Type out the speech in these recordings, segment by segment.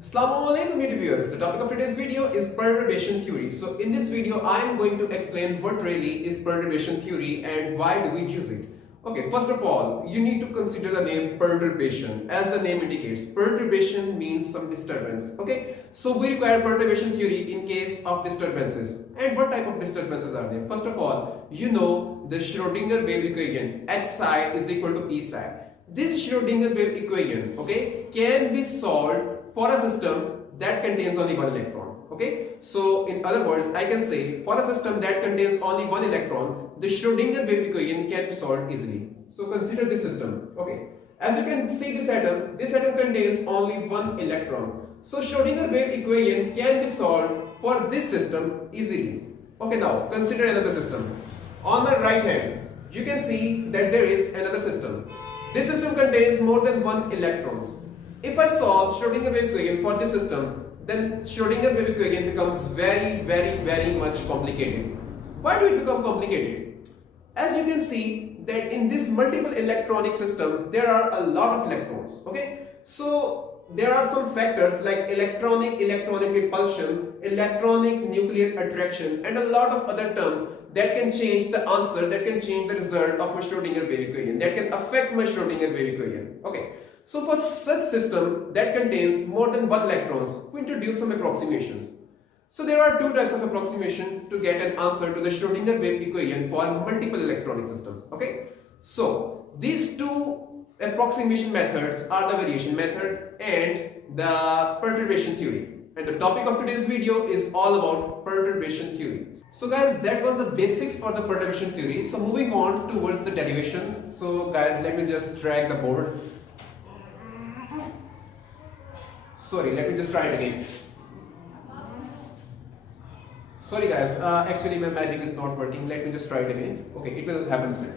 Assalamualaikum viewers. The topic of today's video is perturbation theory. So in this video I am going to explain what really is perturbation theory and why do we use it. Okay, first of all, you need to consider the name perturbation. As the name indicates, perturbation means some disturbance. Okay, so we require perturbation theory in case of disturbances. And what type of disturbances are there? First of all, you know the Schrodinger wave equation, H psi is equal to E psi. This Schrodinger wave equation, okay, can be solved for a system that contains only one electron. Okay, so in other words, I can say for a system that contains only one electron, the Schrodinger wave equation can be solved easily. So consider this system. Okay, as you can see, this atom contains only one electron. So Schrodinger wave equation can be solved for this system easily. Okay, now consider another system. On my right hand, you can see that there is another system. This system contains more than one electrons. If I solve Schrodinger wave equation for this system, then Schrodinger wave equation becomes very much complicated. Why do it become complicated? As you can see that in this multiple electronic system, there are a lot of electrons. Okay, so there are some factors like electronic repulsion, electronic nuclear attraction, and a lot of other terms that can change the answer, that can change the result of my Schrodinger wave equation, that can affect my Schrodinger wave equation. Okay, so for such system that contains more than one electrons, we introduce some approximations. So there are two types of approximation to get an answer to the Schrodinger wave equation for multiple electronic system. Okay, so these two approximation methods are the variation method and the perturbation theory. And the topic of today's video is all about perturbation theory. So guys, that was the basics for the perturbation theory. So moving on towards the derivation. So guys, let me just drag the board. Sorry, let me just try it again. Sorry guys, actually my magic is not working. Let me just try it again. Okay, it will happen soon.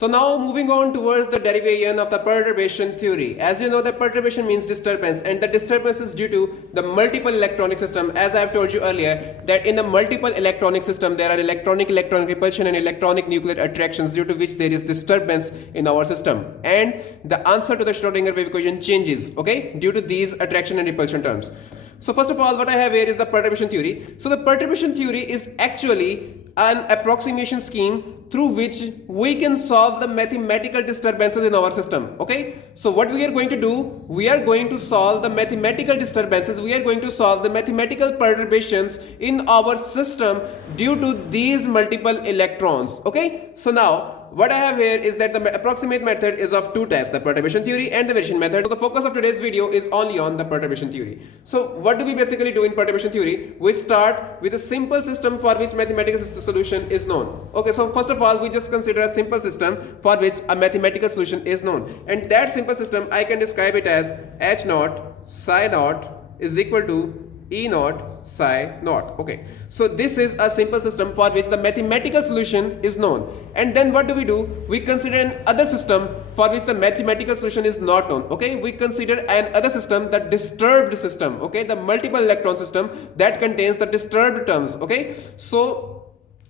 So now moving on towards the derivation of the perturbation theory. As you know, the perturbation means disturbance, and the disturbance is due to the multiple electronic system. As I have told you earlier, that in the multiple electronic system there are electronic repulsion and electronic nuclear attractions, due to which there is disturbance in our system, and the answer to the Schrodinger wave equation changes, okay, due to these attraction and repulsion terms. So first of all, what I have here is the perturbation theory. So the perturbation theory is actually an approximation scheme through which we can solve the mathematical disturbances in our system. Okay, so what we are going to do, we are going to solve the mathematical disturbances, we are going to solve the mathematical perturbations in our system due to these multiple electrons. Okay, so now what I have here is that the approximate method is of two types, the perturbation theory and the variation method. So the focus of today's video is only on the perturbation theory. So what do we basically do in perturbation theory? We start with a simple system for which mathematical solution is known. Okay, so first of all, we just consider a simple system for which a mathematical solution is known. And that simple system, I can describe it as H naught psi naught is equal to E naught psi naught. Okay, so this is a simple system for which the mathematical solution is known. And then what do? We consider an other system for which the mathematical solution is not known. Okay, we consider an other system, the disturbed system. Okay, the multiple electron system that contains the disturbed terms. Okay, so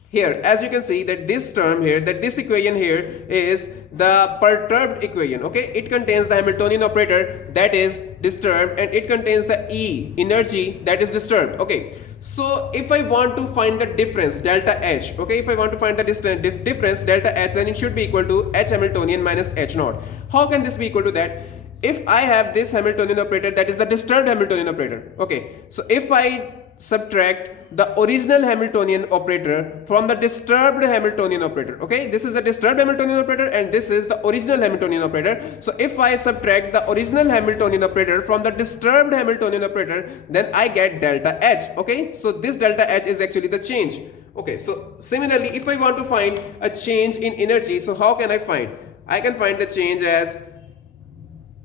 here, as you can see that this term here, that this equation here is the perturbed equation. Okay, it contains the Hamiltonian operator that is disturbed, and it contains the E, energy, that is disturbed. Okay, so if I want to find the difference delta H, okay, if I want to find the difference delta H, then it should be equal to H Hamiltonian minus H naught. How can this be equal to that? If I have this Hamiltonian operator, that is the disturbed Hamiltonian operator. Okay, so if I subtract the original Hamiltonian operator from the disturbed Hamiltonian operator, okay, this is a disturbed Hamiltonian operator and this is the original Hamiltonian operator. So if I subtract the original Hamiltonian operator from the disturbed Hamiltonian operator, then I get delta H. Okay, so this delta H is actually the change. Okay, so similarly, if I want to find a change in energy, so how can I find? I can find the change as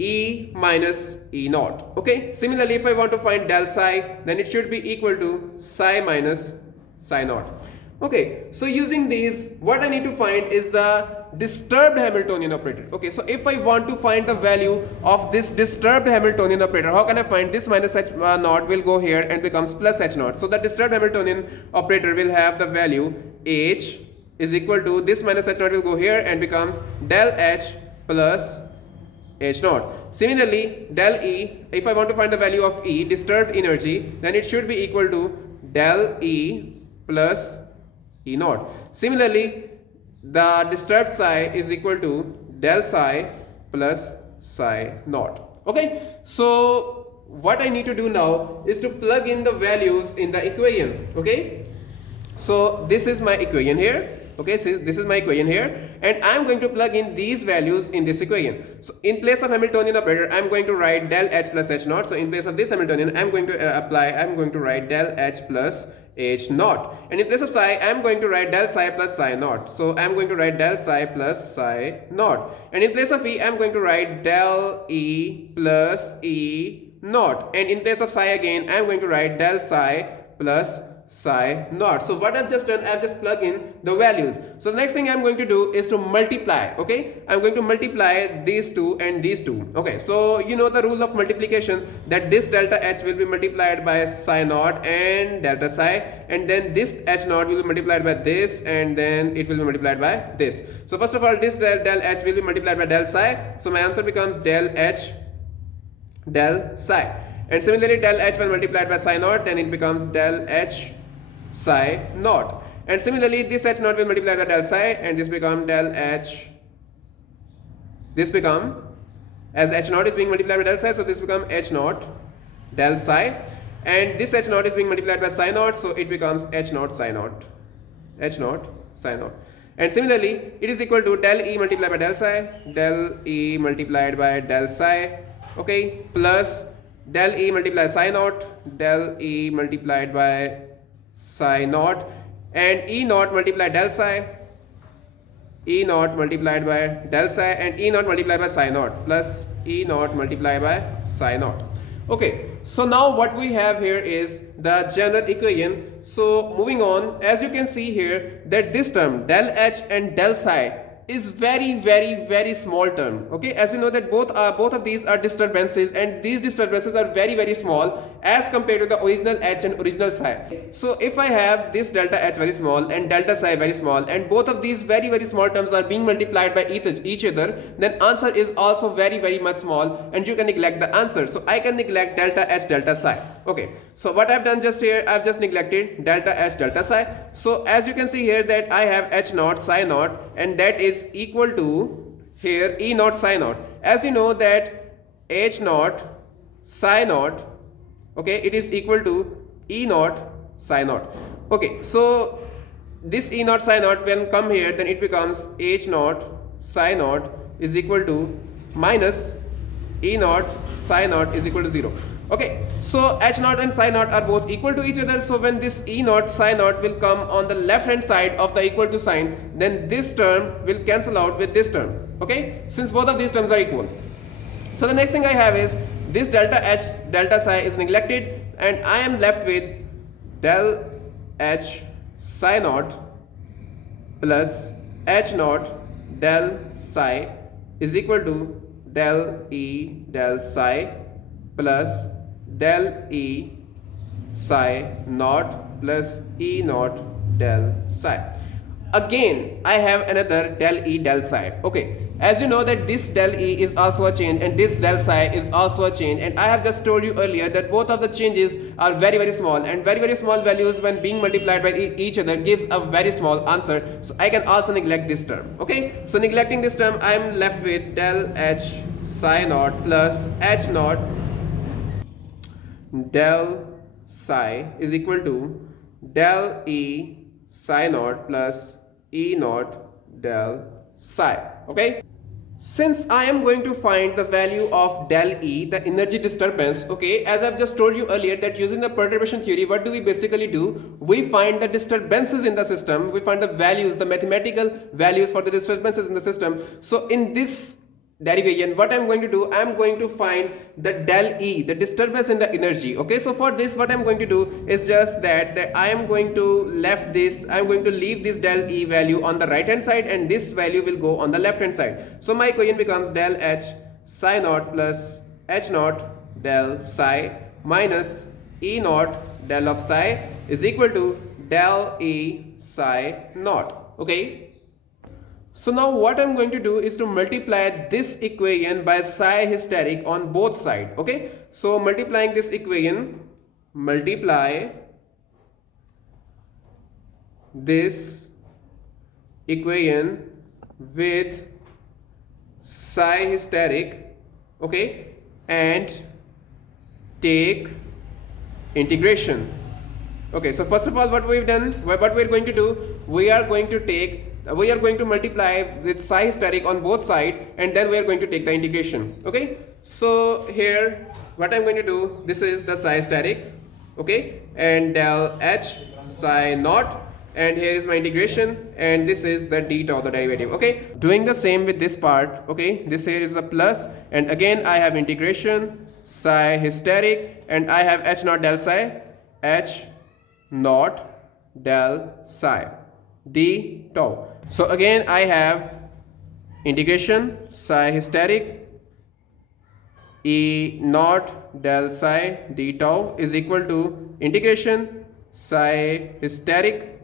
E minus E naught. Okay, similarly, if I want to find del psi, then it should be equal to psi minus psi naught. Okay, so using these, what I need to find is the disturbed Hamiltonian operator. Okay, so if I want to find the value of this disturbed Hamiltonian operator, how can I find? This minus H naught will go here and becomes plus H naught. So the disturbed Hamiltonian operator will have the value H is equal to this minus H naught will go here and becomes del H plus H naught. Similarly, del E, if I want to find the value of E, disturbed energy, then it should be equal to del E plus E naught. Similarly, the disturbed psi is equal to del psi plus psi naught. Okay, so what I need to do now is to plug in the values in the equation. Okay, so this is my equation here. Okay, so this is my equation here, and I'm going to plug in these values in this equation. So in place of Hamiltonian operator, I'm going to write del H plus H naught. So in place of this Hamiltonian, I'm going to write del H plus H naught, and in place of psi, I'm going to write del psi plus psi naught. So I'm going to write del psi plus psi naught, and in place of E, I'm going to write del E plus E naught, and in place of psi again, I'm going to write del psi plus psi naught. So what I've just done, I've just plugged in the values. So the next thing I'm going to do is to multiply. Okay, I'm going to multiply these two and these two. Okay, so you know the rule of multiplication, that this delta H will be multiplied by psi naught and delta psi, and then this H naught will be multiplied by this, and then it will be multiplied by this. So first of all, this del H will be multiplied by del psi. So my answer becomes del H del psi, and similarly del H when multiplied by psi naught, then it becomes del H psi naught, and similarly this H naught will multiply by del psi, and this become del H, this become, as H naught is being multiplied by del psi, so this become H naught del psi, and this H naught is being multiplied by psi naught, so it becomes H naught psi naught, H naught psi naught, and similarly it is equal to del E multiplied by del psi, del E multiplied by del psi, okay, plus del E multiplied by psi naught, del E multiplied by psi naught, and E naught multiplied del psi, E naught multiplied by del psi, and E naught multiplied by psi naught, plus E naught multiplied by psi naught. Okay, so now what we have here is the general equation. So moving on, as you can see here, that this term del H and del psi is very small term. Okay, as you know that both of these are disturbances, and these disturbances are very small as compared to the original H and original psi. So if I have this delta H very small and delta psi very small, and both of these very small terms are being multiplied by each other, then answer is also very much small, and you can neglect the answer. So I can neglect delta H delta psi. Okay, so what I've done just here, I've just neglected delta H delta psi. So as you can see here that I have H naught psi naught, and that is equal to here E naught psi naught. As you know that H naught psi naught, okay, it is equal to E naught psi naught. Okay, so this E naught psi naught when come here, then it becomes H naught psi naught is equal to minus E naught psi naught is equal to 0. Okay, so H naught and psi naught are both equal to each other. So when this E naught psi naught will come on the left hand side of the equal to sign, then this term will cancel out with this term. Okay, since both of these terms are equal. So the next thing I have is this delta H delta psi is neglected, and I am left with del H psi naught plus H naught del psi is equal to del E del psi plus del E psi naught plus E naught del psi. Again, I have another del E del psi. Okay, as you know that this del E is also a change, and this del psi is also a change, and I have just told you earlier that both of the changes are very small, and very small values when being multiplied by each other gives a very small answer. So I can also neglect this term. Okay, so neglecting this term, I am left with del H psi naught plus H naught del psi is equal to del E psi naught plus E naught del psi. Okay, since I am going to find the value of del E, the energy disturbance, okay, as I've just told you earlier that using the perturbation theory, what do we basically do? We find the disturbances in the system, we find the values, the mathematical values for the disturbances in the system. So in this derivation, what I'm going to do, I'm going to find the del E, the disturbance in the energy. Okay, so for this what I'm going to do is just that I am going to leave this del E value on the right hand side, and this value will go on the left hand side. So my equation becomes del H psi naught plus H naught del psi minus E naught del of psi is equal to del E psi naught. Okay, So now what I'm going to do is to multiply this equation by psi hysteric on both sides. Okay, so multiplying this equation, multiply this equation with psi hysteric, okay, and take integration. Okay, so first of all, what we're going to do, we are going to multiply with psi hysteric on both sides, and then we are going to take the integration. Okay, so here what I'm going to do, this is the psi hysteric, okay, and del h psi naught, and here is my integration, and this is the d tau, the derivative. Okay, doing the same with this part. Okay, this here is a plus, and again I have integration psi hysteric, and I have h naught del psi, h naught del psi d tau. So again I have integration psi hysteric e naught del psi d tau is equal to integration psi hysteric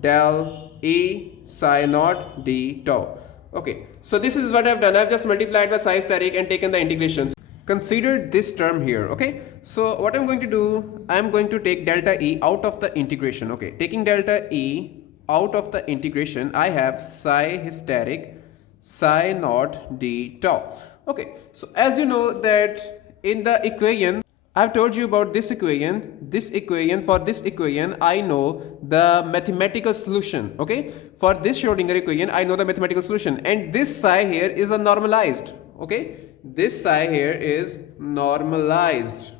del e psi naught d tau. Okay, so this is what I've done. I've just multiplied by psi hysteric and taken the integrations. Consider this term here. Okay, so what I'm going to do, I'm going to take delta e out of the integration. Okay, taking delta e out of the integration, I have psi hysteric psi naught d tau. Okay, so as you know that in the equation, I've told you about this equation. For this equation, I know the mathematical solution. Okay, for this Schrodinger equation, I know the mathematical solution, and this psi here is a normalized. Okay, this psi here is normalized.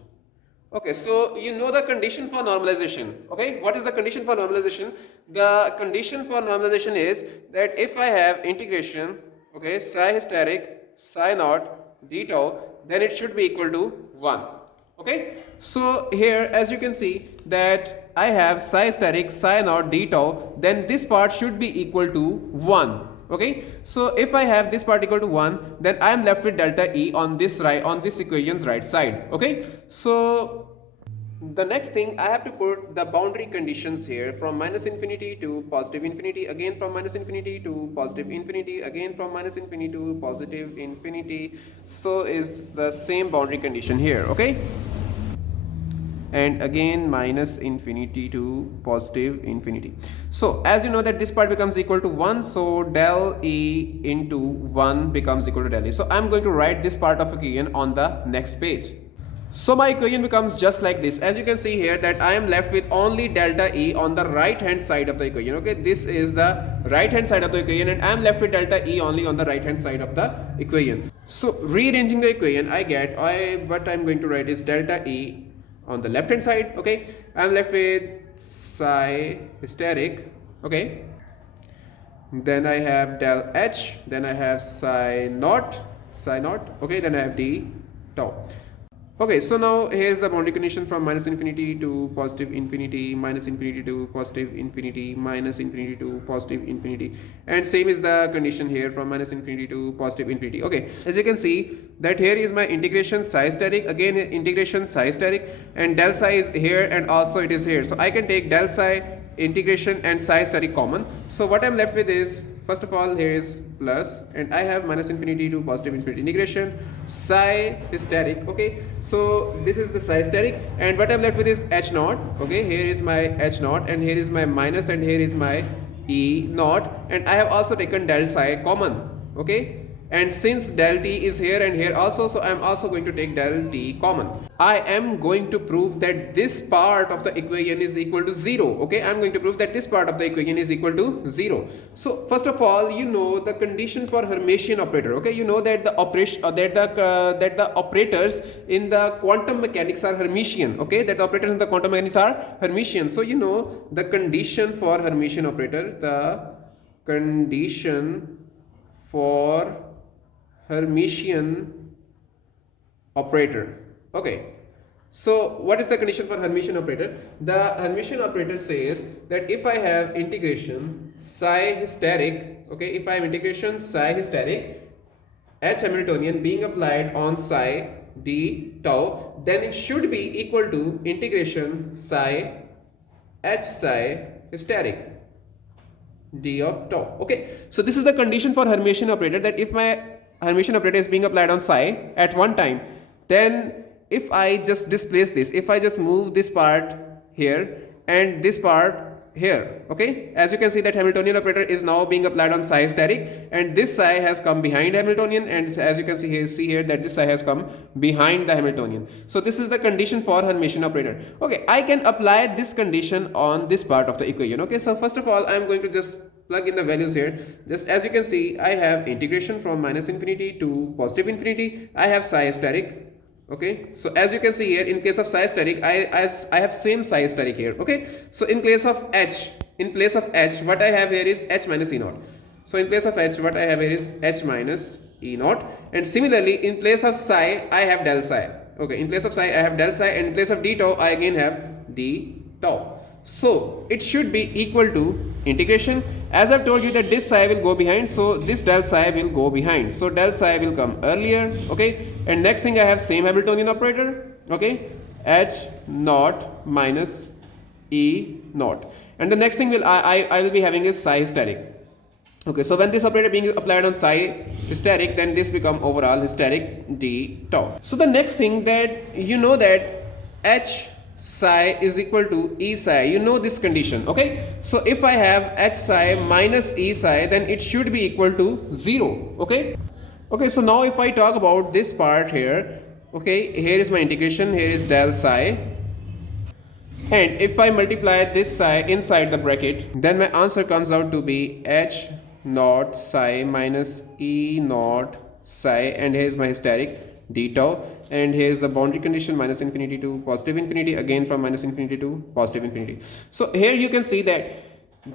Okay, so you know the condition for normalization. Okay, what is the condition for normalization? The condition for normalization is that if I have integration, okay, psi hysteric psi naught d tau, then it should be equal to 1. Okay, so here as you can see that I have psi hysteric psi naught d tau, then this part should be equal to 1. Okay, so if I have this part equal to 1, then I am left with delta e on this equation's right side. Okay, so the next thing, I have to put the boundary conditions here from minus infinity to positive infinity, again from minus infinity to positive infinity, again from minus infinity to positive infinity. So is the same boundary condition here. Okay, and again minus infinity to positive infinity. So as you know that this part becomes equal to 1, so del e into 1 becomes equal to del e. So I'm going to write this part of equation on the next page. So my equation becomes just like this. As you can see here that I am left with only delta e on the right hand side of the equation. Okay, this is the right hand side of the equation, and I am left with delta e only on the right hand side of the equation. So rearranging the equation, what I'm going to write is delta e on the left hand side. Okay, I'm left with psi hysteric. Okay, then I have del h, then I have psi naught. Okay, then I have d tau. Okay, so now here's the boundary condition from minus infinity to positive infinity, minus infinity to positive infinity, minus infinity to positive infinity, and same is the condition here from minus infinity to positive infinity. Okay, as you can see that here is my integration psi hysteric, again integration psi hysteric, and del psi is here and also it is here. So I can take del psi, integration and psi hysteric common. So what I'm left with is, first of all, here is plus, and I have minus infinity to positive infinity, integration psi hysteric. Okay, so this is the psi hysteric, and what I'm left with is h naught. Okay, here is my h naught, and here is my minus, and here is my e naught, and I have also taken del psi common. Okay, and since del t is here and here also, so I am also going to take del t common. I am going to prove that this part of the equation is equal to 0. Okay, I am going to prove that this part of the equation is equal to 0. So first of all, you know the condition for Hermitian operator. Okay, you know that the operation that the operators in the quantum mechanics are Hermitian. Okay, that the operators in the quantum mechanics are Hermitian. So you know the condition for Hermitian operator, the condition for Hermitian operator. Okay, so what is the condition for Hermitian operator? The Hermitian operator says that if I have integration psi hysteric, okay, if I have integration psi hysteric h Hamiltonian being applied on psi d tau, then it should be equal to integration psi h psi hysteric. d of tau. Okay, so this is the condition for Hermitian operator, that if my Hermitian operator is being applied on psi at one time, then if I just displace this, if I just move this part here and this part here, okay, as you can see that Hamiltonian operator is now being applied on psi static, and this psi has come behind Hamiltonian, and as you can see here that this psi has come behind the Hamiltonian. So this is the condition for Hermitian operator. Okay, I can apply this condition on this part of the equation. Okay, so first of all I am going to just plug in the values here. Just as you can see, I have integration from minus infinity to positive infinity. I have psi static. Okay, so as you can see here, in case of psi static, I have same psi static here. Okay, so in place of h, what I have here is h minus e naught. So in place of h, what I have here is h minus e naught, and similarly in place of psi I have del psi. Okay, in place of psi I have del psi, and in place of d tau I again have d tau. So it should be equal to integration. As I've told you that this psi will go behind, so this del psi will go behind. So del psi will come earlier. Okay, and next thing I have same Hamiltonian operator. Okay, h naught minus e naught, and the next thing I will be having is psi static. Okay, so when this operator being applied on psi hysteric, then this become overall hysteric d tau. So the next thing that you know that h psi is equal to e psi, you know this condition. Okay, so if I have h psi minus e psi, then it should be equal to 0. Okay, so now if I talk about this part here, okay, here is my integration, here is del psi, and if I multiply this psi inside the bracket, then my answer comes out to be h naught psi minus e naught psi, and here is my hysteric d tau, and here is the boundary condition minus infinity to positive infinity, again from minus infinity to positive infinity. So here you can see that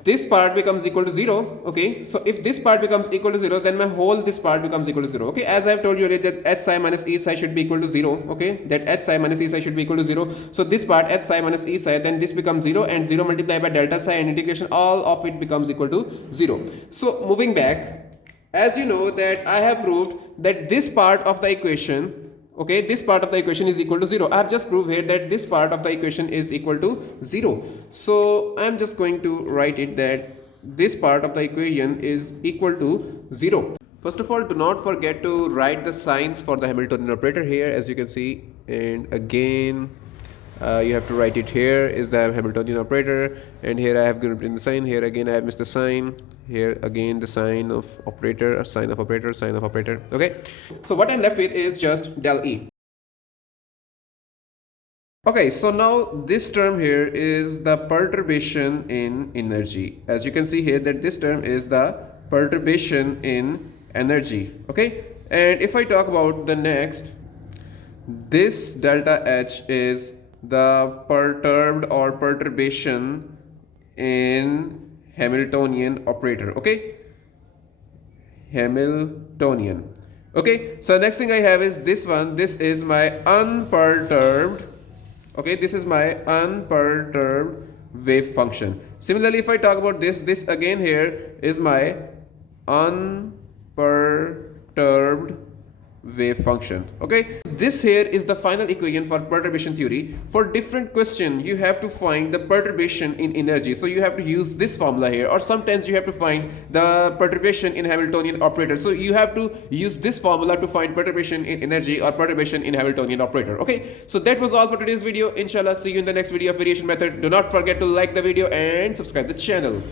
this part becomes equal to 0. Okay, so if this part becomes equal to 0, then my whole this part becomes equal to 0. Okay, as I have told you earlier that h psi minus e psi should be equal to 0. Okay, that h psi minus e psi should be equal to 0. So this part h psi minus e psi, then this becomes 0, and 0 multiplied by delta psi and integration, all of it becomes equal to 0. So moving back, as you know that I have proved that this part of the equation, okay, this part of the equation is equal to 0. I have just proved here that this part of the equation is equal to 0. So I am just going to write it that this part of the equation is equal to 0. First of all, do not forget to write the signs for the Hamiltonian operator here, as you can see, and again you have to write it. Here is the Hamiltonian operator, and here I have grouped in the sign, here again I have missed the sign, here again the sign of operator, sign of operator, sign of operator. Okay, so what I'm left with is just del E. Okay, so now this term here is the perturbation in energy. As you can see here that this term is the perturbation in energy. Okay, and if I talk about the next, this delta H is the perturbed or perturbation in Hamiltonian operator. Okay, Hamiltonian. Okay, so next thing I have is this one. This is my unperturbed. Okay, this is my unperturbed wave function. Similarly, if I talk about this again here is my unperturbed wave function. Okay, this here is the final equation for perturbation theory. For different question you have to find the perturbation in energy, so you have to use this formula here, or sometimes you have to find the perturbation in Hamiltonian operator, so you have to use this formula to find perturbation in energy or perturbation in Hamiltonian operator. Okay, so that was all for today's video. Inshallah, see you in the next video of variation method. Do not forget to like the video and subscribe the channel.